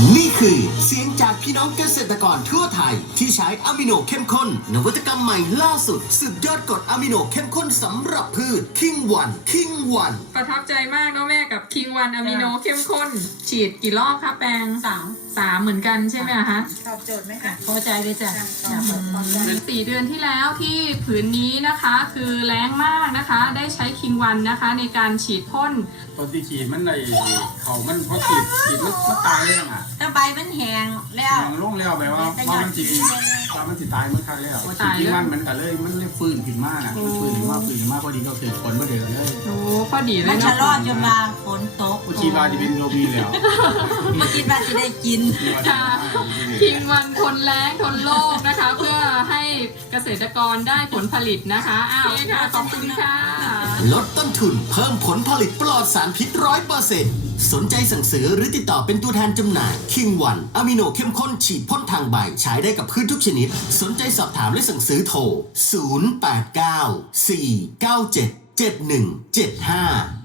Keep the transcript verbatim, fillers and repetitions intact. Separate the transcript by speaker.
Speaker 1: นี่คือเสียงจากพี่น้องเกษตรกรทั่วไทยที่ใช้อะมิโนเข้มข้นนวัตกรรมใหม่ล่าสุดสุดยอดกรดอะมิโนเข้มข้นสำหรับพืชคิงวันคิงวัน
Speaker 2: ประทับใจมากเนาะแม่กับคิงวันอะมิโนเข้มข้น ฉีดกี่รอบคะแปลง
Speaker 3: สาม
Speaker 2: สามเหมือนกันใช่ไหมคะ
Speaker 3: ตอบโจทย์ไหมคะพอใจเลยจ้ะ
Speaker 2: สี่เดือนที่แล้วที่ผืนนี้นะคะคือแรงมากนะคะ ได้ใช้คิงวันนะคะในการฉีดพ่น
Speaker 4: ตอนที่ฉีดมันในเขามันพอฉีดฉีดมันมันตายเลยอ่ะ
Speaker 3: ถ้าใบมันแห้งแล้ว
Speaker 4: อย่างลงแล้วแบบว่าว่ามันจีว่ามันสิตายมันคันแล้วจริงๆมันมันก็เลยมันเลยฟื้นขึ้นมากอ่ะมันฟื้นขึ้นมากฟื้นขึ้นมากพอดีก็คือผลมาเดือดเลย
Speaker 2: โอ้พอดีเล
Speaker 3: มั
Speaker 2: ย
Speaker 3: น
Speaker 2: เนาะ
Speaker 3: ชะลอจนมาฝนตก
Speaker 4: อุชีบาจะเป็นโยบีแล้ว
Speaker 3: มาคิดว่าจะได้กิน
Speaker 2: ค่ะคิงวันทนแรงทนโรคนะคะ เพื่อให้เกษตรกรได้ผลผลิตนะคะอ้าวค่ะขอบคุณค่ะ
Speaker 1: ลดต้นทุนเพิ่มผลผลิตปลอดสารพิษร้อยเปอร์เซ็นต์สนใจสั่งซื้อหรือติดต่อเป็นตัวแทนจำหน่ายคิงวันอะมิโนเข้มข้นฉีดพ่นทางใบใช้ได้กับพืชทุกชนิดสนใจสอบถามและสั่งซื้อโทรศูนย์ แปด เก้า สี่ เก้า เจ็ด เจ็ด หนึ่ง เจ็ด ห้า